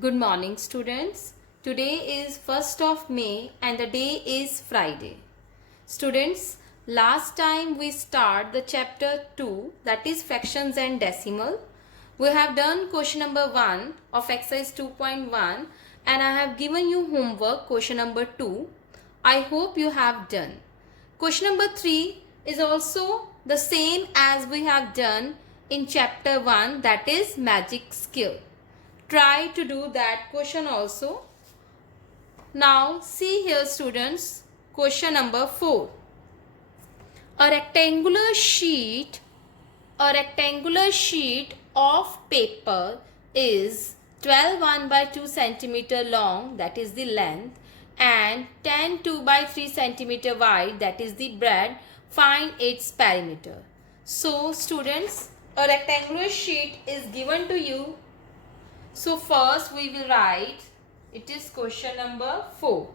Good morning, students. Today is 1st of May and the day is Friday. Students, last time we start the chapter 2, that is fractions and decimal. We have done question number 1 of exercise 2.1 and I have given you homework question number 2. I hope you have done. Question number 3 is also the same as we have done in chapter 1, that is magic skill. Try to do that question also. Now see here students, question number 4. A rectangular sheet of paper is 12 1 by 2 centimeter long, that is the length, and 10 2 by 3 centimeter wide, that is the breadth. Find its perimeter. So students, a rectangular sheet is given to you. So first we will write, it is question number 4.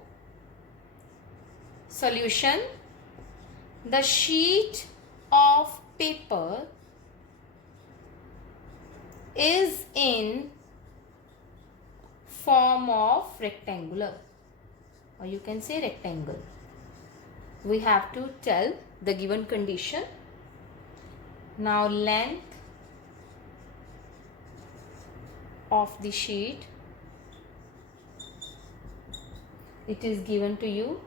Solution. The sheet of paper is in form of rectangular, or you can say rectangle. We have to tell the given condition. Now length of the sheet, it is given to you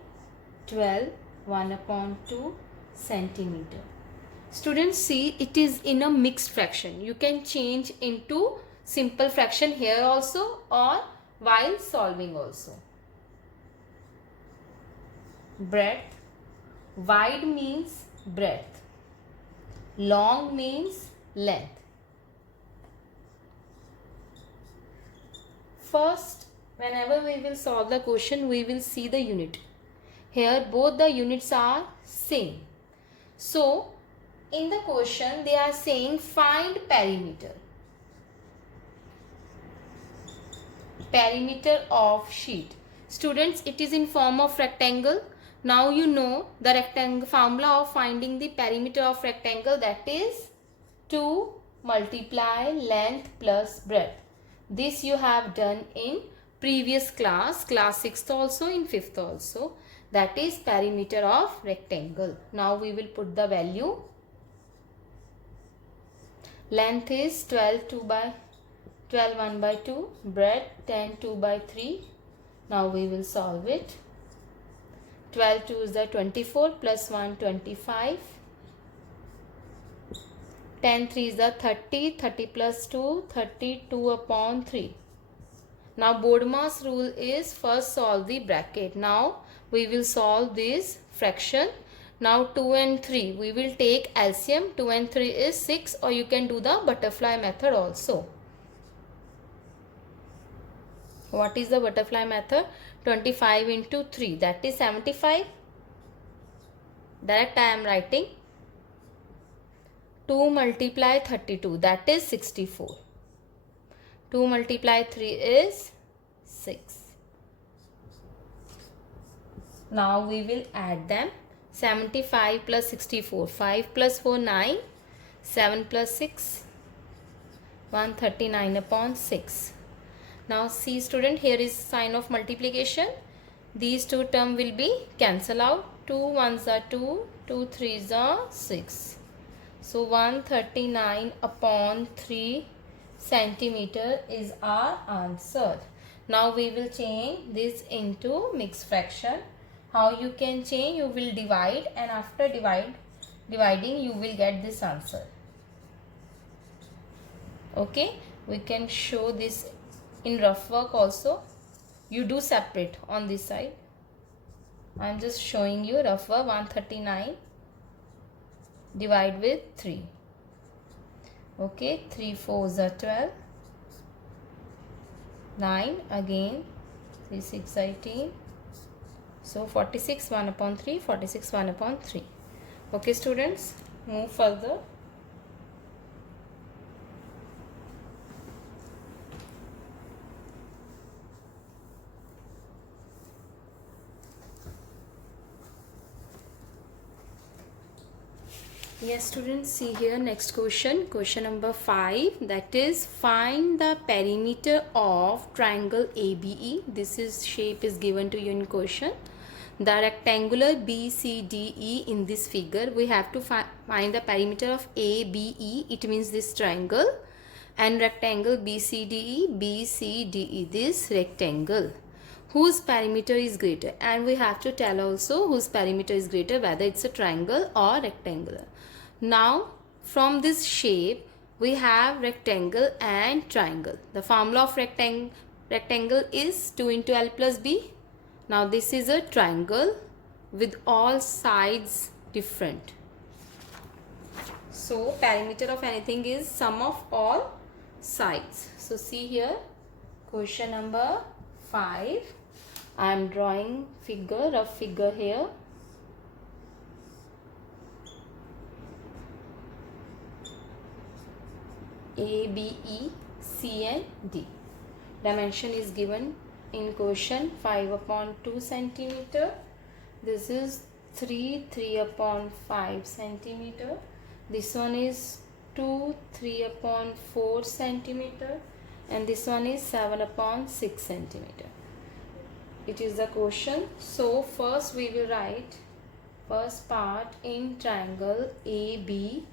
12 1 upon 2 centimeter. Students, see, it is in a mixed fraction. You can change into simple fraction here also or while solving also. Breadth, wide means breadth, long means length. First, whenever we will solve the question, we will see the unit. Here both the units are same. So in the question they are saying find perimeter. Perimeter of sheet. Students, it is in form of rectangle. Now you know the rectangle formula of finding the perimeter of rectangle, that is 2 multiply length plus breadth. This you have done in previous class 6th also, in 5th also. That is perimeter of rectangle. Now we will put the value. Length is 12 1 by 2, breadth 10 2 by 3. Now we will solve it. 12 2 is the 24 plus 1 25. 10 3 is the 30, 30 plus 2, 32 upon 3. Now Bodmer's rule is first solve the bracket. Now we will solve this fraction. Now 2 and 3, we will take LCM. 2 and 3 is 6, or you can do the butterfly method also. What is the butterfly method? 25 into 3, that is 75. Direct I am writing. 2 multiply 32, that is 64. 2 multiply 3 is 6. Now we will add them. 75 plus 64, 5 plus 4 9, 7 plus 6 139 upon 6. Now see student, here is sign of multiplication. These two term will be cancel out. 2 1s are 2, 2 3s are 6. So 139 upon 3 centimeter is our answer. Now we will change this into mixed fraction. How you can change? You will divide, and after dividing you will get this answer. Okay, we can show this in rough work also. You do separate on this side. I am just showing you rough work. 139 divide with 3. Okay, 3 4s are 12. 9 again, 3 6 18. So 46 1 upon 3, 46 1 upon 3. Okay students, move further. Yes, students, see here next question. Question number 5, that is find the perimeter of triangle ABE. This is shape is given to you in question. The rectangular BCDE in this figure, we have to find the perimeter of ABE. It means this triangle, and rectangle BCDE this rectangle, whose perimeter is greater, and we have to tell also whose perimeter is greater, whether it's a triangle or rectangular. Now from this shape we have rectangle and triangle. The formula of rectangle is 2 into L plus B. Now this is a triangle with all sides different. So perimeter of anything is sum of all sides. So see here, question number 5. I am drawing rough figure here. A, B, E, C and D. Dimension is given in question 5/2 centimeter. This is 3/5 centimeter. This one is 3/4 centimeter, and this one is 7/6 centimeter. It is the question. So first we will write first part in triangle ABE.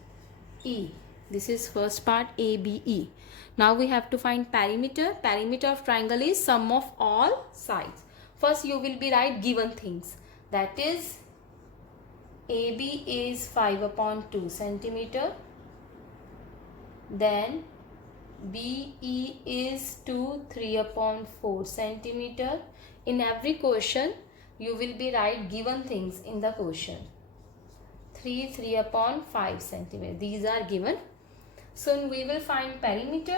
This is first part ABE. Now we have to find perimeter. Perimeter of triangle is sum of all sides. First you will be write given things. That is AB is 5/2 centimeter. Then BE is 3/4 centimeter. In every question you will be write given things in the question. 3/5 centimeter. These are given. So we will find perimeter.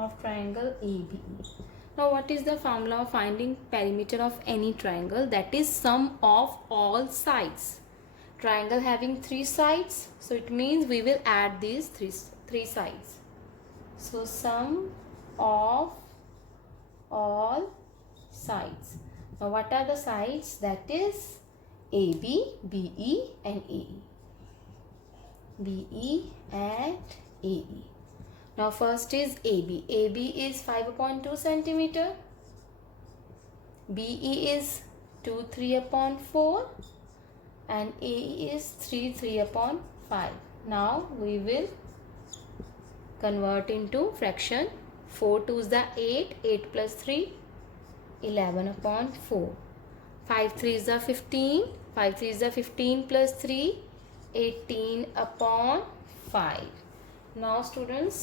Of triangle ABE. Now what is the formula of finding perimeter of any triangle? That is sum of all sides. Triangle having 3 sides, so it means we will add these three sides. So sum of all sides. Now what are the sides? That is AB, BE and AE. BE and AE. Now first is AB. AB is 5/2 centimeter. BE is 2/3/4 and AE is 3/3/5. Now we will convert into fraction. 4 2s the 8, 8 plus 3, 11/4. 5 3s the 15, 5 3s the 15 plus 3, 18/5. Now students,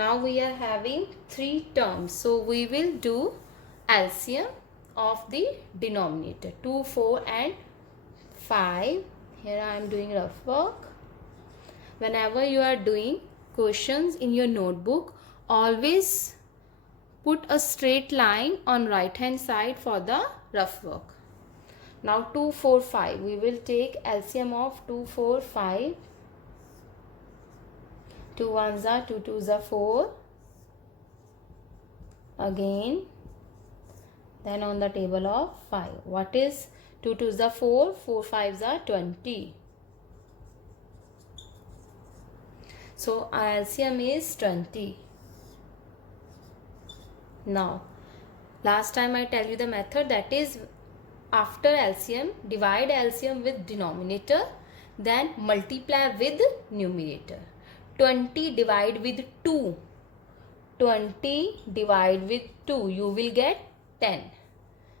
now we are having 3 terms. So we will do LCM of the denominator. 2, 4 and 5. Here I am doing rough work. Whenever you are doing questions in your notebook, always put a straight line on right hand side for the rough work. Now 2, 4, 5. We will take LCM of 2, 4, 5. 2 1s are 2 2s are 4. Again. Then on the table of 5. What is 2 2s are 4. 4 5s are 20. So our LCM is 20. Now last time I tell you the method, that is after LCM, divide LCM with denominator, then multiply with numerator. 20 divide with 2. 20 divide with 2. You will get 10.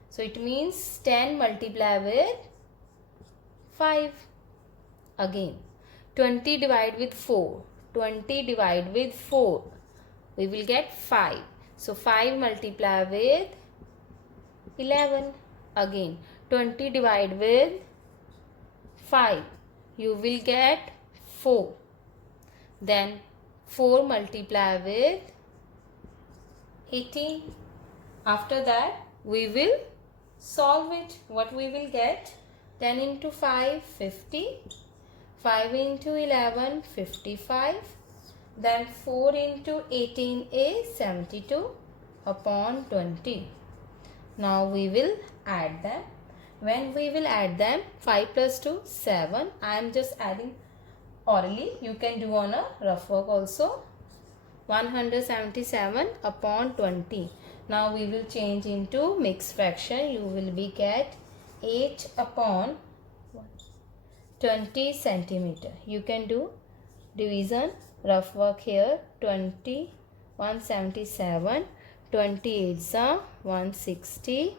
So it means 10 multiply with 5. Again 20 divide with 4. 20 divide with 4. We will get 5. So 5 multiply with 11. Again 20 divide with 5. You will get 4. Then 4 multiply with 18. After that we will solve it. What we will get? 10 into 5, 50. 5 into 11, 55. Then 4 into 18 is 72/20. Now we will add them. When we will add them, 5 plus 2, 7. I am just adding orally. You can do on a rough work also. 177 upon 20. Now we will change into mixed fraction. You will be get 8 upon 20 centimeter. You can do division, rough work here. 20, 177, 28 is 160.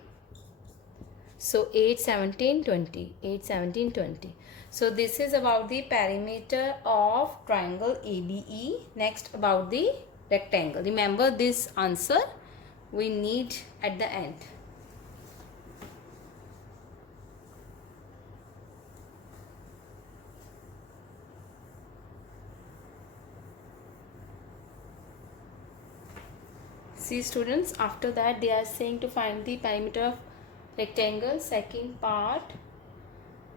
So 8, 17, 20. 8, 17, 20. So this is about the perimeter of triangle ABE. Next about the rectangle. Remember this answer we need at the end. See students, after that they are saying to find the perimeter of rectangle, second part.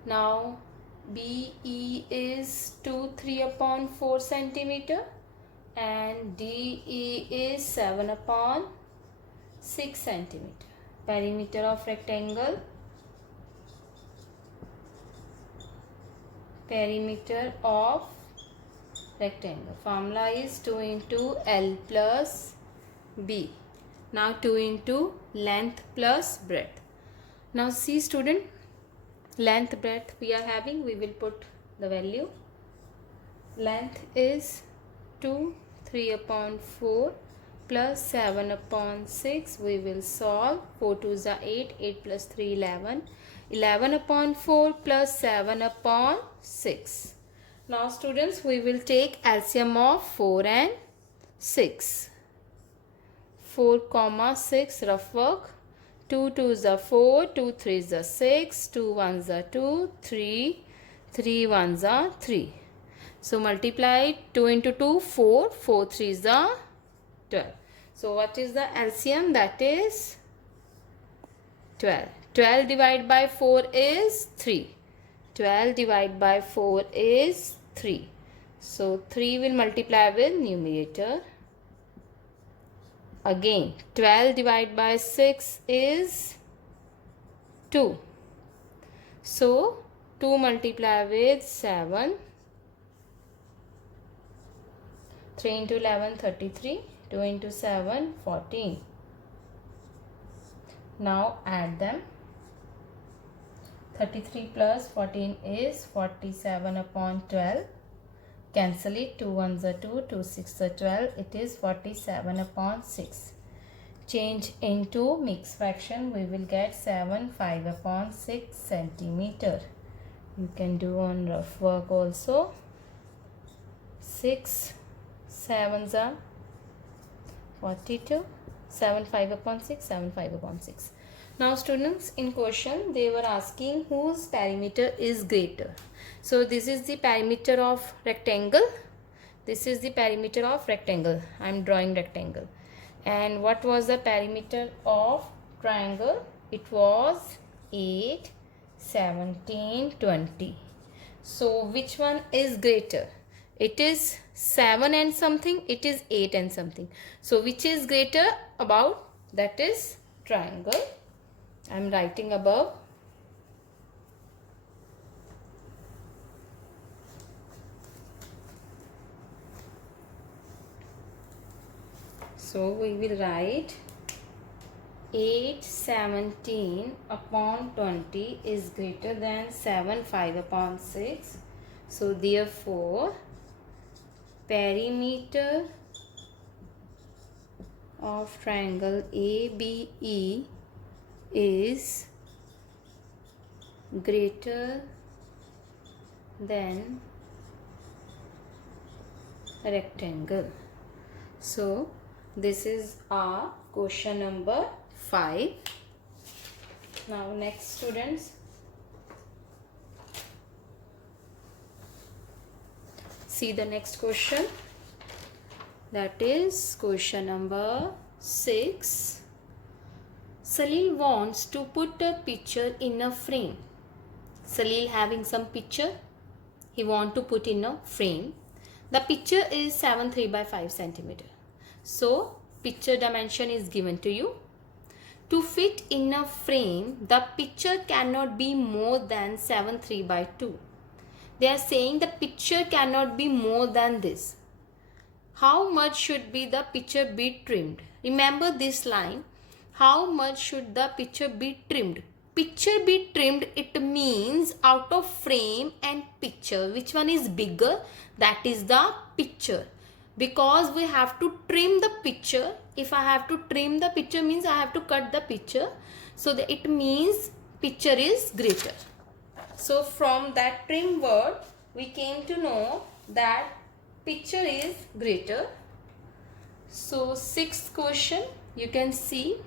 Now BE is 2, 3 upon 4 centimeter and DE is 7 upon 6 centimeter. Perimeter of rectangle. Perimeter of rectangle. Formula is 2 into L plus B. Now 2 into length plus breadth. Now see student, length breadth we are having, we will put the value. Length is 2, 3 upon 4 plus 7 upon 6. We will solve. 4 2s are 8, 8 plus 3 11. 11 upon 4 plus 7 upon 6. Now students, we will take LCM of 4 and 6. 4 comma 6 rough work. 2 2s are 4, 2 3s are 6, 2 1s are 2, 3 1s are 3. So multiply 2 into 2, 4, 4 3s are 12. So what is the LCM? That is 12. 12 divided by 4 is 3. 12 divided by 4 is 3. So 3 will multiply with numerator. Again 12 divided by 6 is 2. So 2 multiply with 7. 3 into 11 33. 2 into 7 14. Now add them. 33 plus 14 is 47 upon 12. Cancel it. 2 1s are 2, 2 6 are 12. It is 47 upon 6. Change into mixed fraction. We will get 7 5 upon 6 centimeter. You can do on rough work also. 6 7s are 42. 7 5 upon 6, 7 5 upon 6. Now students, in question they were asking whose perimeter is greater. So this is the perimeter of rectangle. This is the perimeter of rectangle. I am drawing rectangle. And what was the perimeter of triangle? It was 8, 17, 20. So which one is greater? It is 7 and something. It is 8 and something. So which is greater about? That is triangle. I am writing above. So we will write 8 17 upon 20 is greater than 7 5 upon 6. So therefore perimeter of triangle ABE is greater than rectangle. So this is our question number 5. Now next students, see the next question, that is question number 6. Salil wants to put a picture in a frame. Salil having some picture, he want to put in a frame. The picture is 7 3 by 5 centimeter. So picture dimension is given to you. To fit in a frame, the picture cannot be more than 7:3:2. They are saying the picture cannot be more than this. How much should be the picture be trimmed? Remember this line. How much should the picture be trimmed? Picture be trimmed, it means out of frame and picture. Which one is bigger? That is the picture. Because we have to trim the picture. If I have to trim the picture means I have to cut the picture. So it means picture is greater. So from that trim word we came to know that picture is greater. So sixth question, you can see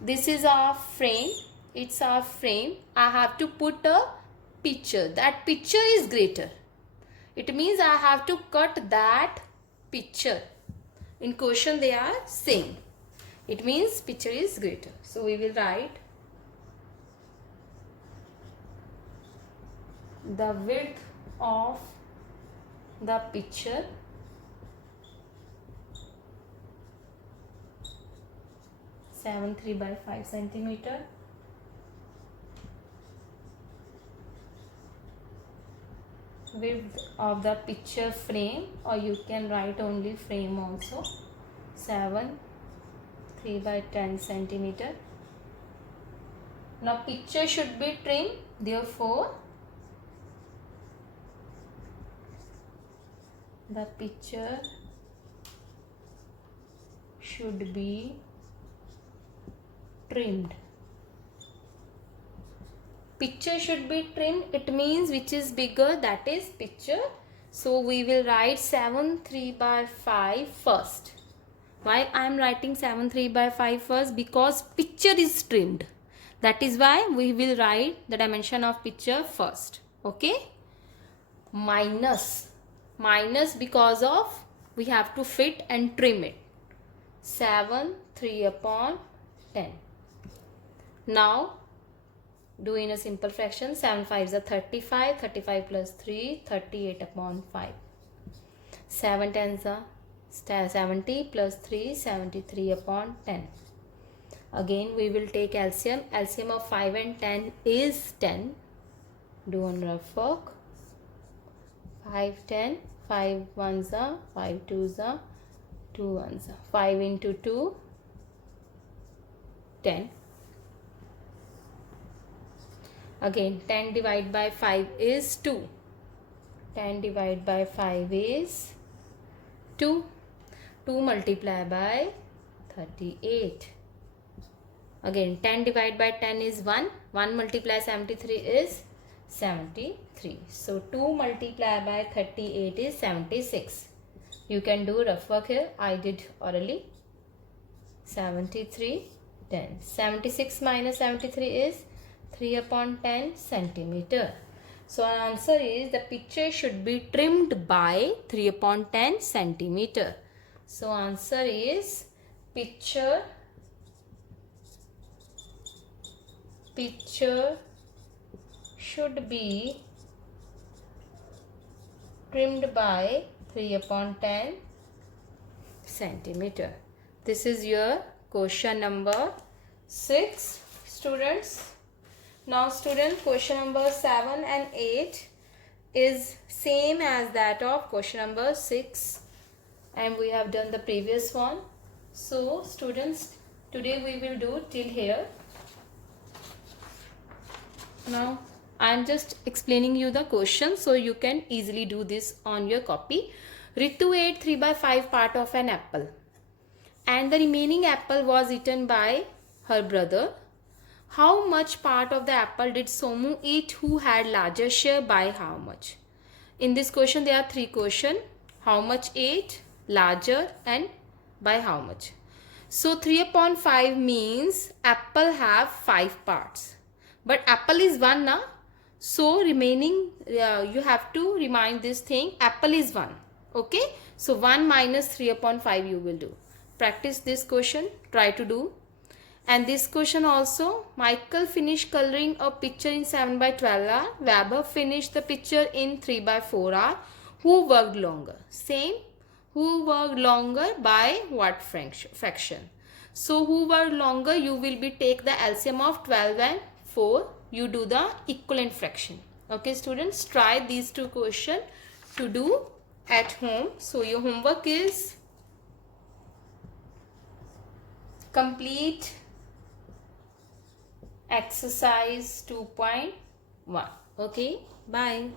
this is our frame. It's our frame. I have to put a picture. That picture is greater. It means I have to cut that picture. In question they are saying. It means picture is greater. So we will write the width of the picture (7:3:5 centimeter). Width of the picture frame, or you can write only frame also, 7:3:10 centimeter. Now picture should be trimmed, therefore the picture should be trimmed. Picture should be trimmed, it means which is bigger, that is picture. So we will write 7:3:5 first. Why I am writing 7:3:5 first? Because picture is trimmed. That is why we will write the dimension of picture first. Okay? Minus because of we have to fit and trim it. 7:3/10. Now do in a simple fraction. 7 5s are 35. 35 plus 3, 38/5. 7 10s are 70 plus 3, 73/10. Again we will take LCM. LCM of 5 and 10 is 10. Do on rough work. 5 10. 5 1s are 5 2s are 2 1s are 5 into 2, 10. Again 10 divided by 5 is 2. 10 divided by 5 is 2. 2 multiplied by 38. Again 10 divided by 10 is 1. 1 multiplied 73 is 73. So 2 multiplied by 38 is 76. You can do rough work here. I did orally. 73 10. 76 minus 73 is 3/10 centimeter. So our answer is the picture should be trimmed by 3/10 centimeter. So answer is picture should be trimmed by 3/10 centimeter. This is your question number 6, students. Now student, question number 7 and 8 is same as that of question number 6, and we have done the previous one. So students, today we will do till here. Now I am just explaining you the question so you can easily do this on your copy. Ritu ate 3/5 part of an apple and the remaining apple was eaten by her brother. How much part of the apple did Somu eat, who had larger share, by how much? In this question there are 3 questions. How much ate, larger, and by how much? So 3/5 means apple have 5 parts. But apple is 1 now. So remaining you have to remind this thing, apple is 1. Okay. So 1 minus 3/5 you will do. Practice this question. Try to do. And this question also, Michael finished coloring a picture in 7/12 hour. Weber finished the picture in 3/4 hour. Who worked longer? Same. Who worked longer by what fraction? So who were longer, you will be take the LCM of 12 and 4. You do the equivalent fraction. Okay students, try these two questions to do at home. So your homework is complete exercise 2.1. Okay, bye.